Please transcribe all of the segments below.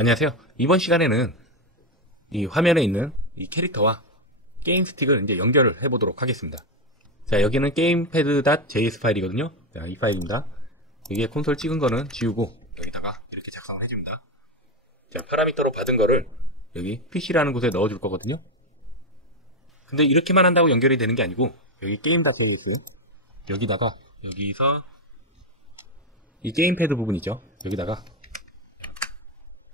안녕하세요. 이번 시간에는 이 화면에 있는 이 캐릭터와 게임 스틱을 이제 연결을 해보도록 하겠습니다. 자, 여기는 gamepad.js 파일이거든요. 자, 이 파일입니다. 여기에 콘솔 찍은 거는 지우고 여기다가 이렇게 작성을 해줍니다. 자, 파라미터로 받은 거를 여기 PC라는 곳에 넣어줄 거거든요. 근데 이렇게만 한다고 연결이 되는 게 아니고 여기 game.js 여기다가 여기서 이 게임패드 부분이죠. 여기다가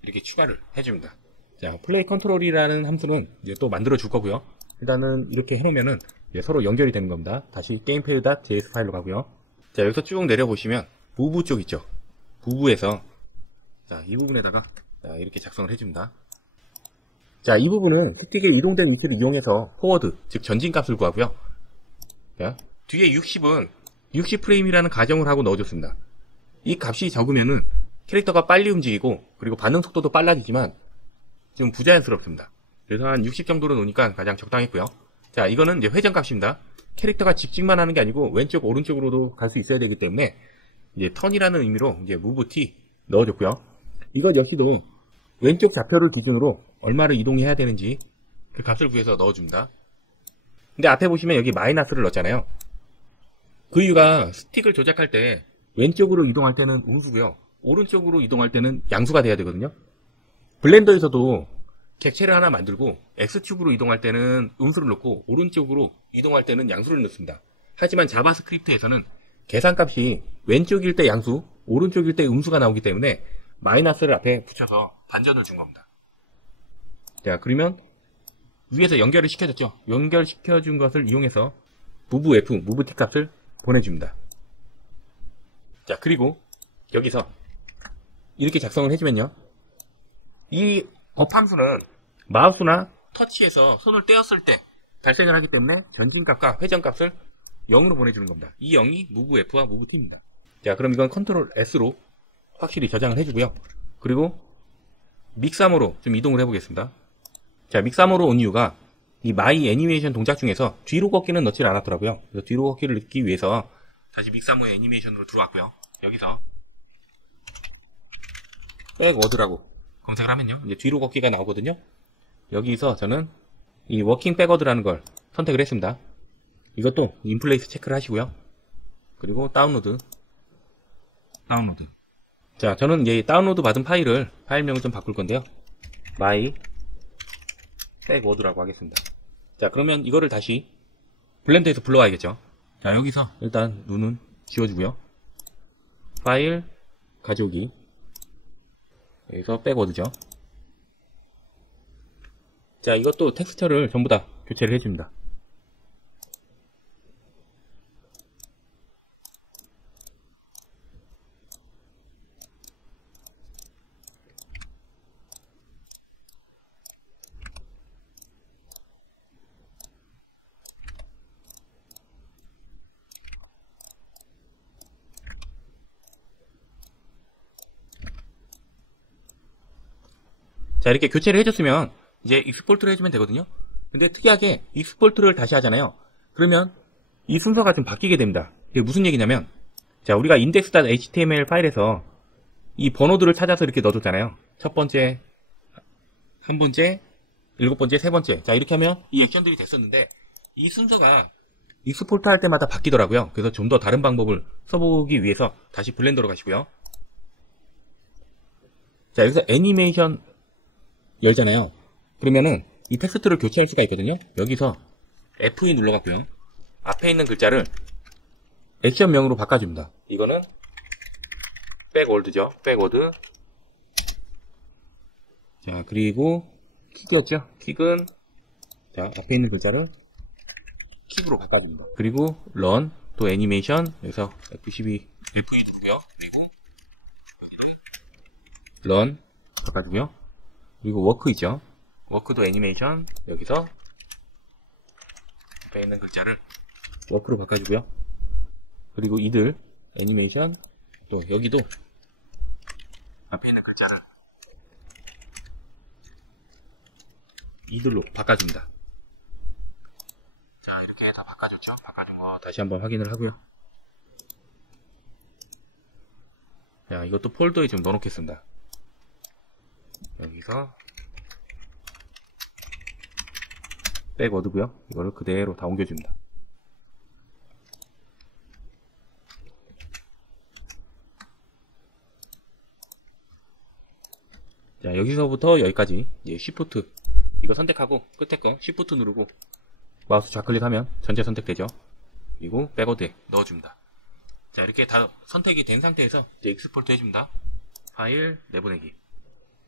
이렇게 추가를 해줍니다. 자, 플레이 컨트롤이라는 함수는 이제 또 만들어 줄 거고요. 일단은 이렇게 해놓으면은 이제 서로 연결이 되는 겁니다. 다시 gamepad.js 파일로 가고요. 자, 여기서 쭉 내려보시면 부부 쪽 있죠. 부부에서 자, 이 부분에다가 자, 이렇게 작성을 해줍니다. 자, 이 부분은 스틱의 이동된 위치를 이용해서 포워드, 즉 전진 값을 구하고요. 자, 뒤에 60은 60프레임이라는 가정을 하고 넣어줬습니다. 이 값이 적으면은 캐릭터가 빨리 움직이고 그리고 반응 속도도 빨라지지만 좀 부자연스럽습니다. 그래서 한 60 정도로 놓으니까 가장 적당했고요. 자, 이거는 이제 회전 값입니다. 캐릭터가 직진만 하는 게 아니고 왼쪽 오른쪽으로도 갈 수 있어야 되기 때문에 이제 턴이라는 의미로 이제 move t 넣어줬고요. 이것 역시도 왼쪽 좌표를 기준으로 얼마를 이동해야 되는지 그 값을 구해서 넣어줍니다. 근데 앞에 보시면 여기 마이너스를 넣었잖아요. 그 이유가 스틱을 조작할 때 왼쪽으로 이동할 때는 우수고요. 오른쪽으로 이동할 때는 양수가 돼야 되거든요. 블렌더에서도 객체를 하나 만들고 X축으로 이동할 때는 음수를 넣고 오른쪽으로 이동할 때는 양수를 넣습니다. 하지만 자바스크립트에서는 계산값이 왼쪽일 때 양수, 오른쪽일 때 음수가 나오기 때문에 마이너스를 앞에 붙여서 반전을 준 겁니다. 자, 그러면 위에서 연결을 시켜줬죠. 연결시켜준 것을 이용해서 move f, move t 값을 보내줍니다. 자, 그리고 여기서 이렇게 작성을 해주면요. 이 업 함수는 마우스나 터치에서 손을 떼었을 때 발생을 하기 때문에 전진값과 회전값을 0으로 보내주는 겁니다. 이 0이 move f와 move t입니다. 자, 그럼 이건 컨트롤 S로 확실히 저장을 해주고요. 그리고 믹3호로 좀 이동을 해보겠습니다. 자, 믹3호로 온 이유가 이 마이 애니메이션 동작 중에서 뒤로 걷기는 넣질 않았더라고요. 그래서 뒤로 걷기를 넣기 위해서 다시 믹3호의 애니메이션으로 들어왔고요. 여기서 백워드라고 검색을 하면요, 이제 뒤로 걷기가 나오거든요. 여기서 저는 이 워킹 백워드라는 걸 선택을 했습니다. 이것도 인플레이스 체크를 하시고요. 그리고 다운로드. 자, 저는 이제 다운로드 받은 파일명을 좀 바꿀 건데요. my 백워드라고 하겠습니다. 자, 그러면 이거를 다시 블렌더에서 불러와야겠죠. 자, 여기서 일단 눈은 지워주고요. 파일 가져오기. 여기서 백워드죠. 자, 이것도 텍스처를 전부 다 교체를 해줍니다. 자, 이렇게 교체를 해줬으면 이제 익스포트를 해주면 되거든요. 근데 특이하게 익스포트를 다시 하잖아요. 그러면 이 순서가 좀 바뀌게 됩니다. 이게 무슨 얘기냐면, 자, 우리가 index.html 파일에서 이 번호들을 찾아서 이렇게 넣어줬잖아요. 첫 번째, 한 번째, 일곱 번째, 세 번째. 자, 이렇게 하면 이 액션들이 됐었는데 이 순서가 익스포트 할 때마다 바뀌더라고요. 그래서 좀 더 다른 방법을 써보기 위해서 다시 블렌더로 가시고요. 자, 여기서 애니메이션 열잖아요. 그러면은 이 텍스트를 교체할 수가 있거든요. 여기서 F2 눌러갖고요. 앞에 있는 글자를 액션명으로 바꿔줍니다. 이거는 백워드죠. 백워드. 자, 그리고 킥이었죠. 킥은 자, 앞에 있는 글자를 킥으로 바꿔줍니다. 그리고 런, 또 애니메이션. 여기서 F12, F2 누르고요. 그리고 여기는 런 바꿔주고요. 그리고 워크 있죠. 워크도 애니메이션. 여기서 앞에 있는 글자를 워크로 바꿔주고요. 그리고 이들 애니메이션. 또 여기도 앞에 있는 글자를 이들로 바꿔줍니다. 자, 이렇게 다 바꿔줬죠. 바꿔준 거 다시 한번 확인을 하고요. 자, 이것도 폴더에 좀 넣어놓겠습니다. 여기서 백워드고요. 이거를 그대로 다 옮겨줍니다. 자, 여기서부터 여기까지 이제 Shift 이거 선택하고 끝에 거 Shift 누르고 마우스 좌클릭하면 전체 선택되죠. 그리고 백워드에 넣어줍니다. 자, 이렇게 다 선택이 된 상태에서 이제 익스포트 해줍니다. 파일 내보내기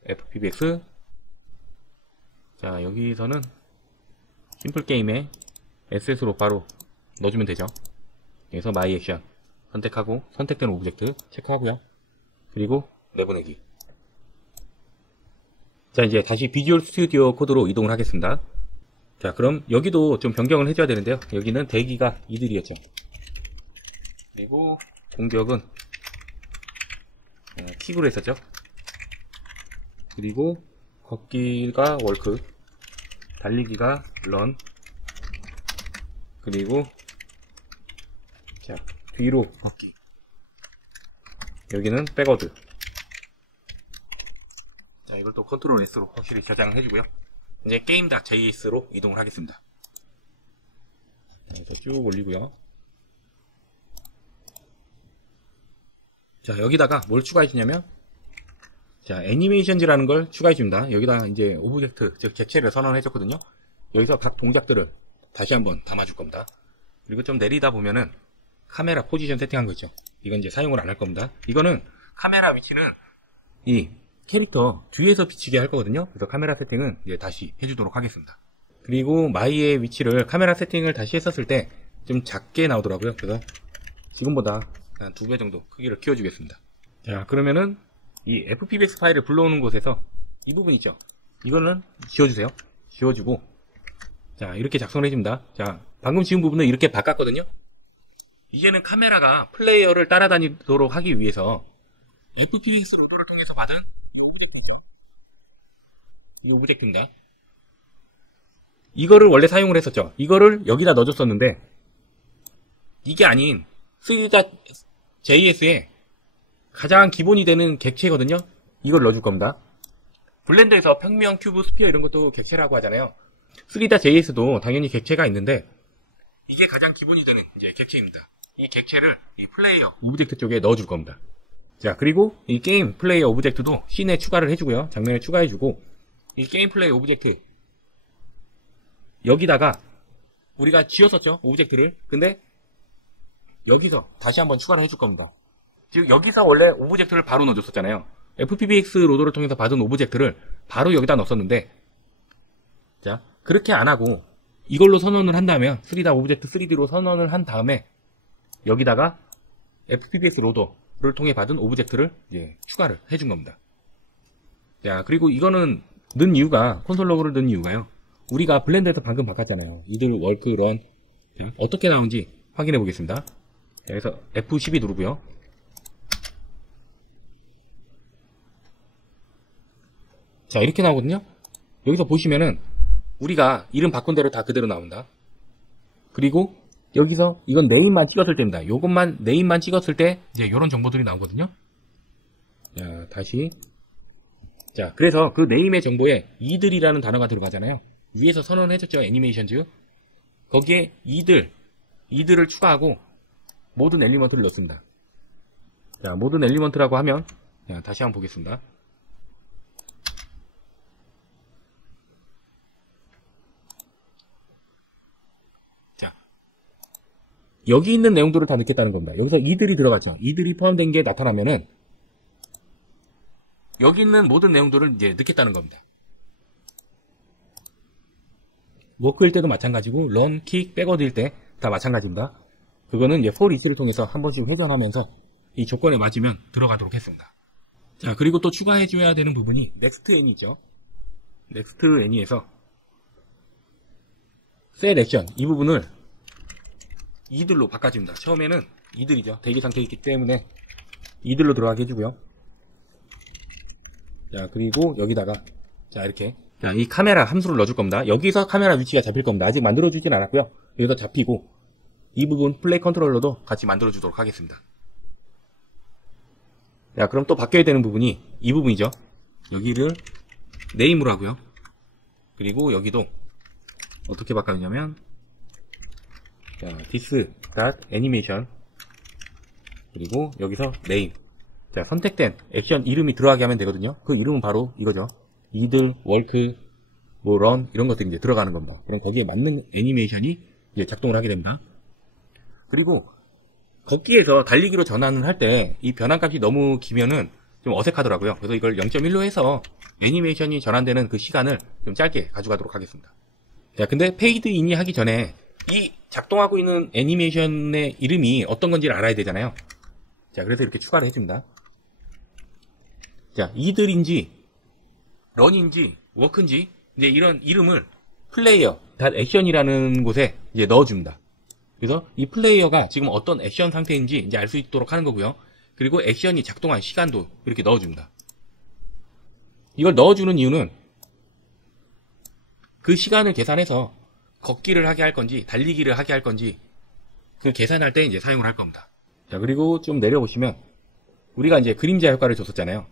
FPBX. 자, 여기서는 심플 게임에 SS로 바로 넣어주면 되죠. 여기서 마이 액션 선택하고 선택된 오브젝트 체크하고요. 그리고 내보내기. 자, 이제 다시 비주얼 스튜디오 코드로 이동을 하겠습니다. 자, 그럼 여기도 좀 변경을 해줘야 되는데요. 여기는 대기가 이들이었죠. 그리고 공격은 킥으로 했었죠. 그리고 걷기가 월크, 달리기가 런, 그리고 자, 뒤로 걷기, 여기는 백워드. 자, 이걸 또 컨트롤 S로 확실히 저장을 해주고요. 이제 게임.js로 이동을 하겠습니다. 자, 그래서 쭉 올리고요. 자, 여기다가 뭘 추가해주냐면, 자, 애니메이션즈라는 걸 추가해줍니다. 여기다 이제 오브젝트, 즉 객체를 선언해줬거든요. 여기서 각 동작들을 다시 한번 담아줄 겁니다. 그리고 좀 내리다 보면은 카메라 포지션 세팅한 거 있죠. 이건 이제 사용을 안 할 겁니다. 이거는 카메라 위치는 이 캐릭터 뒤에서 비치게 할 거거든요. 그래서 카메라 세팅은 이제 다시 해주도록 하겠습니다. 그리고 마이의 위치를 카메라 세팅을 다시 했었을 때 좀 작게 나오더라고요. 그래서 지금보다 한 2배 정도 크기를 키워주겠습니다. 자, 그러면은 이 FPBX 파일을 불러오는 곳에서 이 부분 있죠. 이거는 지워주세요. 지워주고, 자, 이렇게 작성을 해줍니다. 자, 방금 지운 부분은 이렇게 바꿨거든요. 이제는 카메라가 플레이어를 따라다니도록 하기 위해서 FPBX 로더를 통해서 받은 이 오브젝트입니다. 이거를 원래 사용을 했었죠. 이거를 여기다 넣어줬었는데 이게 아닌 3.js의 가장 기본이 되는 객체거든요. 이걸 넣어줄 겁니다. 블렌더에서 평면, 큐브, 스피어 이런 것도 객체라고 하잖아요. 3.js도 당연히 객체가 있는데 이게 가장 기본이 되는 이제 객체입니다. 이 객체를 이 플레이어 오브젝트 쪽에 넣어줄 겁니다. 자, 그리고 이 게임 플레이어 오브젝트도 씬에 추가를 해주고요. 장면에 추가해주고, 이 게임 플레이 오브젝트 여기다가 우리가 지었었죠, 오브젝트를. 근데 여기서 다시 한번 추가를 해줄 겁니다. 즉 여기서 원래 오브젝트를 바로 넣어줬었잖아요. FPBX 로더를 통해서 받은 오브젝트를 바로 여기다 넣었었는데, 자, 그렇게 안 하고 이걸로 선언을 한다면 3D 오브젝트 3D로 선언을 한 다음에 여기다가 FPBX 로더를 통해 받은 오브젝트를 이제 추가를 해준 겁니다. 자, 그리고 이거는 넣은 이유가, 콘솔 로그를 넣은 이유가요, 우리가 블렌더에서 방금 바꿨잖아요. 이들 월크, 런. 자, 어떻게 나온지 확인해 보겠습니다. 자, 그래서 F12 누르고요. 자, 이렇게 나오거든요. 여기서 보시면은 우리가 이름 바꾼 대로 다 그대로 나온다. 그리고 여기서 이건 네임만 찍었을 때입니다. 요것만 네임만 찍었을 때 이제 이런 정보들이 나오거든요. 자, 다시. 자, 그래서 그 네임의 정보에 이들이라는 단어가 들어가잖아요. 위에서 선언해줬죠, 애니메이션즈. 거기에 이들을 추가하고 모든 엘리먼트를 넣습니다. 자, 모든 엘리먼트라고 하면, 자, 다시 한번 보겠습니다. 자, 여기 있는 내용들을 다 넣겠다는 겁니다. 여기서 이들이 들어가죠. 이들이 포함된 게 나타나면은 여기 있는 모든 내용들을 이제 넣겠다는 겁니다. 워크일 때도 마찬가지고, 런, 킥, 백워드일 때 다 마찬가지입니다. 그거는 이제 for each를 통해서 한 번씩 회전하면서 이 조건에 맞으면 들어가도록 했습니다. 자, 그리고 또 추가해줘야 되는 부분이 next n 있죠. next n에서 set action, 이 부분을 이들로 바꿔줍니다. 처음에는 이들이죠. 대기 상태에 있기 때문에 이들로 들어가게 해주고요. 자, 그리고 여기다가, 자, 이렇게, 자, 이 카메라 함수를 넣어줄 겁니다. 여기서 카메라 위치가 잡힐 겁니다. 아직 만들어주진 않았고요. 여기서 잡히고, 이 부분 플레이 컨트롤러도 같이 만들어주도록 하겠습니다. 자, 그럼 또 바뀌어야 되는 부분이 이 부분이죠. 여기를 네임으로 하고요. 그리고 여기도 어떻게 바꿔주냐면, 자, this.animation. 그리고 여기서 name. 자, 선택된 액션 이름이 들어가게 하면 되거든요. 그 이름은 바로 이거죠. 이들, 월크, 뭐, 런, 이런 것들이 이제 들어가는 겁니다. 그럼 거기에 맞는 애니메이션이 이제 작동을 하게 됩니다. 그리고 걷기에서 달리기로 전환을 할 때 이 변환값이 너무 기면은 좀 어색하더라고요. 그래서 이걸 0.1로 해서 애니메이션이 전환되는 그 시간을 좀 짧게 가져가도록 하겠습니다. 자, 근데 페이드 인이 하기 전에 이 작동하고 있는 애니메이션의 이름이 어떤 건지를 알아야 되잖아요. 자, 그래서 이렇게 추가를 해줍니다. 자, 이들인지, 런인지, 워크인지, 이제 이런 이름을 플레이어, 액션이라는 곳에 이제 넣어줍니다. 그래서 이 플레이어가 지금 어떤 액션 상태인지 이제 알 수 있도록 하는 거고요. 그리고 액션이 작동한 시간도 이렇게 넣어줍니다. 이걸 넣어주는 이유는 그 시간을 계산해서 걷기를 하게 할 건지 달리기를 하게 할 건지 그 계산할 때 이제 사용을 할 겁니다. 자, 그리고 좀 내려보시면 우리가 이제 그림자 효과를 줬었잖아요.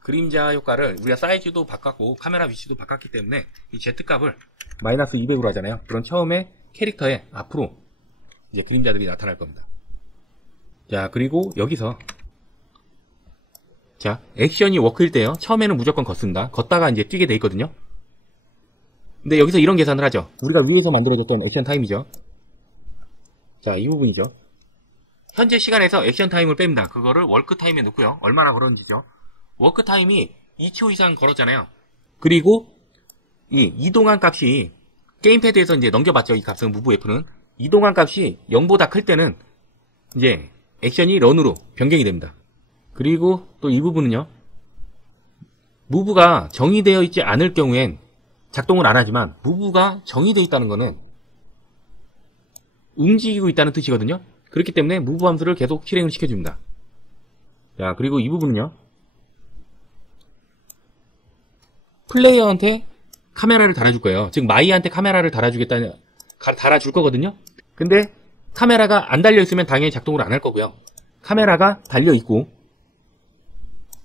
그림자 효과를 우리가 사이즈도 바꿨고 카메라 위치도 바꿨기 때문에 이 Z값을 마이너스 200으로 하잖아요. 그럼 처음에 캐릭터의 앞으로 이제 그림자들이 나타날 겁니다. 자, 그리고 여기서 자, 액션이 워크일 때요. 처음에는 무조건 걷습니다. 걷다가 이제 뛰게 돼 있거든요. 근데 여기서 이런 계산을 하죠. 우리가 위에서 만들어줬던 액션 타임이죠. 자, 이 부분이죠. 현재 시간에서 액션 타임을 뺍니다. 그거를 워크 타임에 넣고요. 얼마나 걸었는지죠. 워크 타임이 2초 이상 걸었잖아요. 그리고 이 이동한 값이 게임패드에서 이제 넘겨봤죠. 이 값은 무브 F는 이동한 값이 0보다 클 때는 이제 액션이 런으로 변경이 됩니다. 그리고 또 이 부분은요. 무브가 정의되어 있지 않을 경우엔 작동을 안 하지만 무브가 정의되어 있다는 거는 움직이고 있다는 뜻이거든요. 그렇기 때문에 무브 함수를 계속 실행을 시켜줍니다. 자, 그리고 이 부분은요. 플레이어한테 카메라를 달아줄 거예요. 즉 마이한테 카메라를 달아줄 거거든요. 근데 카메라가 안 달려있으면 당연히 작동을 안 할 거고요. 카메라가 달려있고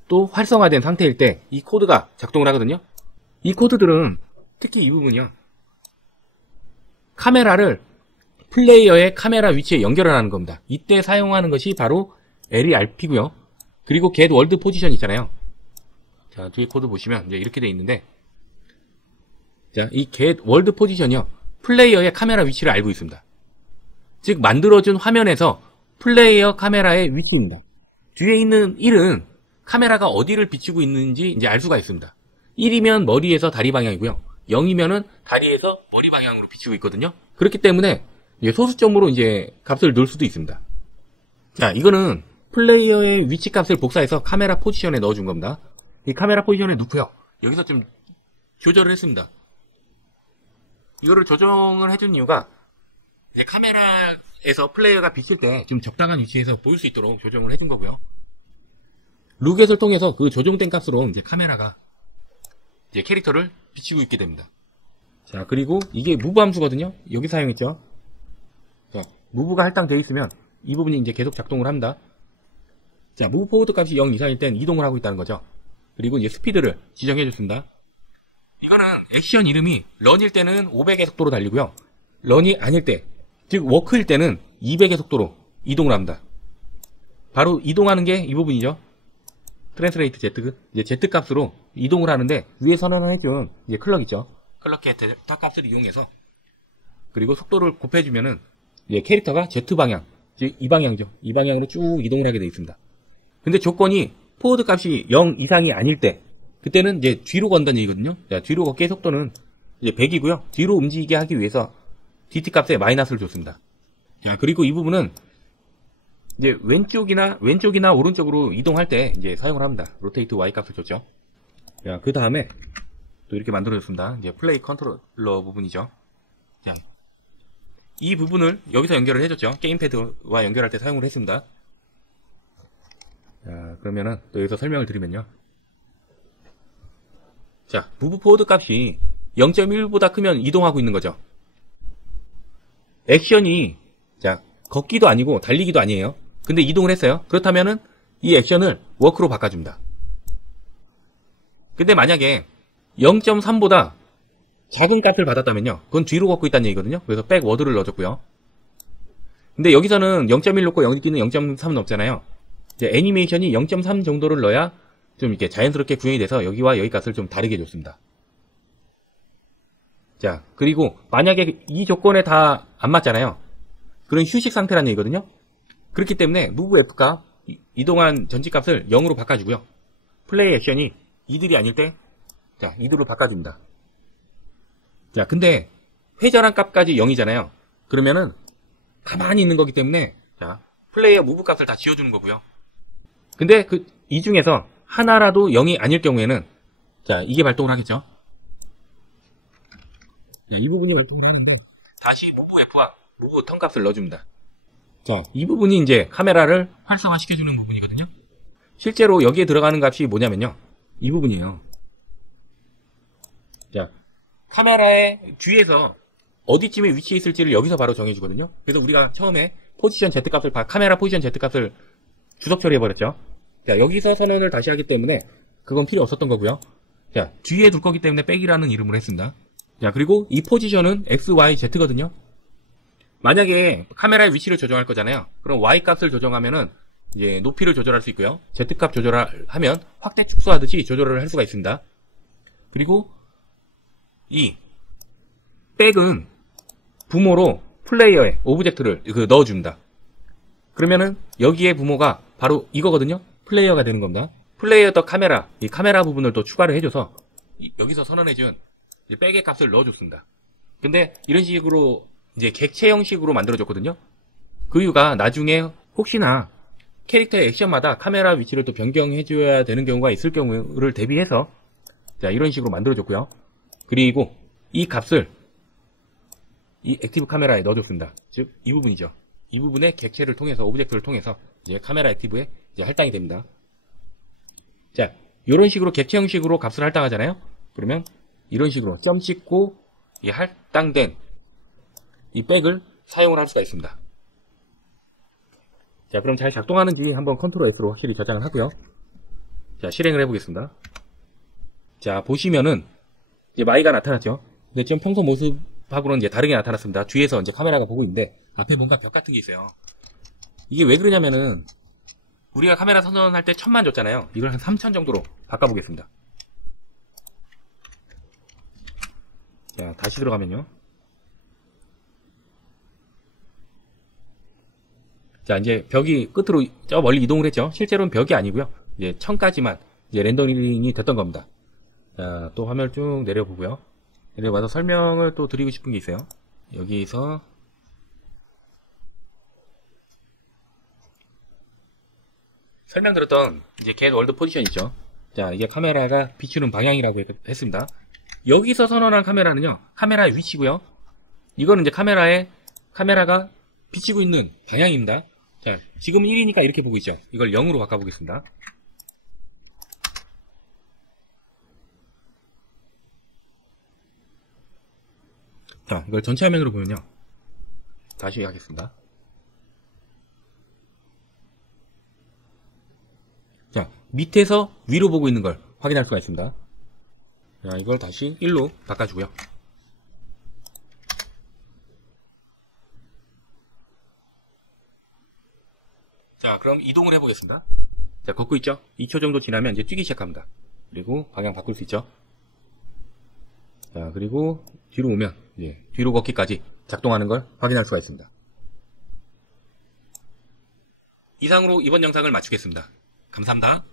또 활성화된 상태일 때 이 코드가 작동을 하거든요. 이 코드들은 특히 이 부분이요. 카메라를 플레이어의 카메라 위치에 연결을 하는 겁니다. 이때 사용하는 것이 바로 LERP고요. 그리고 get world position 있잖아요. 자, 뒤에 코드 보시면 이제 이렇게 돼 있는데, 자, 이 get world position이요. 플레이어의 카메라 위치를 알고 있습니다. 즉 만들어준 화면에서 플레이어 카메라의 위치입니다. 뒤에 있는 1은 카메라가 어디를 비추고 있는지 이제 알 수가 있습니다. 1이면 머리에서 다리 방향이고요. 0이면은 다리에서 머리 방향으로 비추고 있거든요. 그렇기 때문에 소수점으로 이제 값을 넣을 수도 있습니다. 자, 이거는 플레이어의 위치 값을 복사해서 카메라 포지션에 넣어준 겁니다. 이 카메라 포지션에 넣고요. 여기서 좀 조절을 했습니다. 이거를 조정을 해준 이유가 이제 카메라에서 플레이어가 비칠 때 좀 적당한 위치에서 보일 수 있도록 조정을 해준 거고요. 루겟을 통해서 그 조정된 값으로 이제 카메라가 이제 캐릭터를 비치고 있게 됩니다. 자, 그리고 이게 무브 함수거든요. 여기 사용했죠. 자, 무브가 할당되어 있으면 이 부분이 이제 계속 작동을 합니다. 자, 무브 포워드 값이 0 이상일 땐 이동을 하고 있다는 거죠. 그리고 이제 스피드를 지정해 줬습니다. 이거는 액션 이름이 런일 때는 500의 속도로 달리고요. 런이 아닐 때, 즉 워크일 때는 200의 속도로 이동을 합니다. 바로 이동하는 게 이 부분이죠. 트랜스레이트 Z, 이제 Z 값으로 이동을 하는데 위에 선언해준 이제 클럭 있죠. 클럭의 데이터 값을 이용해서 그리고 속도를 곱해주면은 이제 캐릭터가 Z 방향, 즉 이 방향이죠. 이 방향으로 쭉 이동을 하게 되어 있습니다. 근데 조건이 포워드 값이 0 이상이 아닐 때, 그때는 이제 뒤로 건다는 얘기거든요. 자, 뒤로 걷기의 속도는 이제 100이고요. 뒤로 움직이게 하기 위해서 DT 값에 마이너스를 줬습니다. 자, 그리고 이 부분은 이제 왼쪽이나 오른쪽으로 이동할 때 이제 사용을 합니다. 로테이트 Y 값을 줬죠. 자, 그 다음에 또 이렇게 만들어줬습니다. 이제 플레이 컨트롤러 부분이죠. 자, 이 부분을 여기서 연결을 해줬죠. 게임패드와 연결할 때 사용을 했습니다. 자, 그러면은 또 여기서 설명을 드리면요. 자, 무브 포워드 값이 0.1보다 크면 이동하고 있는 거죠. 액션이 자, 걷기도 아니고 달리기도 아니에요. 근데 이동을 했어요. 그렇다면은 이 액션을 워크로 바꿔줍니다. 근데 만약에 0.3보다 작은 값을 받았다면요. 그건 뒤로 걷고 있다는 얘기거든요. 그래서 백 워드를 넣어줬고요. 근데 여기서는 0.1 넣고 여기는 0.3 넣었잖아요. 이제 애니메이션이 0.3 정도를 넣어야 좀 이렇게 자연스럽게 구현이 돼서 여기와 여기 값을 좀 다르게 줬습니다. 자, 그리고 만약에 이 조건에 다 안 맞잖아요. 그런 휴식 상태라는 얘기거든요. 그렇기 때문에 move F 값, 이동한 전지값을 0으로 바꿔주고요. 플레이 액션이 이들이 아닐 때, 자, 이들로 바꿔줍니다. 자, 근데 회전한 값까지 0이잖아요. 그러면은 가만히 있는 거기 때문에, 자, 플레이어 move 값을 다 지워주는 거고요. 근데 이 중에서 하나라도 0이 아닐 경우에는, 자, 이게 발동을 하겠죠. 이 부분이 발동을 하는데, 다시 move F와 move 턴 값을 넣어줍니다. 자, 이 부분이 이제 카메라를 활성화시켜주는 부분이거든요. 실제로 여기에 들어가는 값이 뭐냐면요. 이 부분이에요. 자, 카메라의 뒤에서 어디쯤에 위치해 있을지를 여기서 바로 정해주거든요. 그래서 우리가 처음에 포지션 Z 값을, 카메라 포지션 Z 값을 주석 처리해버렸죠. 자, 여기서 선언을 다시 하기 때문에 그건 필요 없었던 거고요. 자, 뒤에 둘 거기 때문에 백이라는 이름을 했습니다. 자, 그리고 이 포지션은 X, Y, Z거든요. 만약에 카메라의 위치를 조정할 거잖아요. 그럼 Y 값을 조정하면은 이제 높이를 조절할 수 있고요. Z 값 조절하면 확대 축소하듯이 조절을 할 수가 있습니다. 그리고 이 백은 부모로 플레이어에 오브젝트를 넣어줍니다. 그러면은 여기에 부모가 바로 이거거든요. 플레이어가 되는 겁니다. 플레이어 더 카메라, 이 카메라 부분을 또 추가를 해줘서 여기서 선언해준 백의 값을 넣어줬습니다. 근데 이런 식으로 이제 객체 형식으로 만들어줬거든요. 그 이유가 나중에 혹시나 캐릭터의 액션마다 카메라 위치를 또 변경해줘야 되는 경우가 있을 경우를 대비해서 자, 이런 식으로 만들어줬고요. 그리고 이 값을 이 액티브 카메라에 넣어줬습니다. 즉, 이 부분이죠. 이 부분에 객체를 통해서, 오브젝트를 통해서 이제 카메라 액티브에 이제 할당이 됩니다. 자, 이런 식으로 객체 형식으로 값을 할당하잖아요. 그러면 이런 식으로 점 찍고 이 할당된 이 백을 사용을 할 수가 있습니다. 자, 그럼 잘 작동하는지 한번 컨트롤 F로 확실히 저장을 하고요. 자, 실행을 해보겠습니다. 자, 보시면은 이제 마이가 나타났죠. 근데 지금 평소 모습하고는 이제 다르게 나타났습니다. 뒤에서 이제 카메라가 보고 있는데 앞에 뭔가 벽 같은 게 있어요. 이게 왜 그러냐면은 우리가 카메라 선언할 때 1000만 줬잖아요. 이걸 한 3000 정도로 바꿔보겠습니다. 자, 다시 들어가면요. 자, 이제 벽이 끝으로 저 멀리 이동을 했죠. 실제로는 벽이 아니고요. 이제 1000까지만 이제 렌더링이 됐던 겁니다. 자, 또 화면을 쭉 내려보고요. 내려와서 설명을 또 드리고 싶은 게 있어요. 여기서 설명드렸던 이제 get 월드 포지션 있죠. 자, 이게 카메라가 비추는 방향이라고 했습니다. 여기서 선언한 카메라는요, 카메라의 위치고요. 이거는 이제 카메라가 비치고 있는 방향입니다. 자, 지금 1이니까 이렇게 보고 있죠. 이걸 0으로 바꿔보겠습니다. 자, 이걸 전체 화면으로 보면요. 다시 하겠습니다. 자, 밑에서 위로 보고 있는 걸 확인할 수가 있습니다. 자, 이걸 다시 1로 바꿔주고요. 자, 그럼 이동을 해보겠습니다. 자, 걷고 있죠? 2초 정도 지나면 이제 뛰기 시작합니다. 그리고 방향 바꿀 수 있죠? 자, 그리고 뒤로 오면, 예, 뒤로 걷기까지 작동하는 걸 확인할 수가 있습니다. 이상으로 이번 영상을 마치겠습니다. 감사합니다.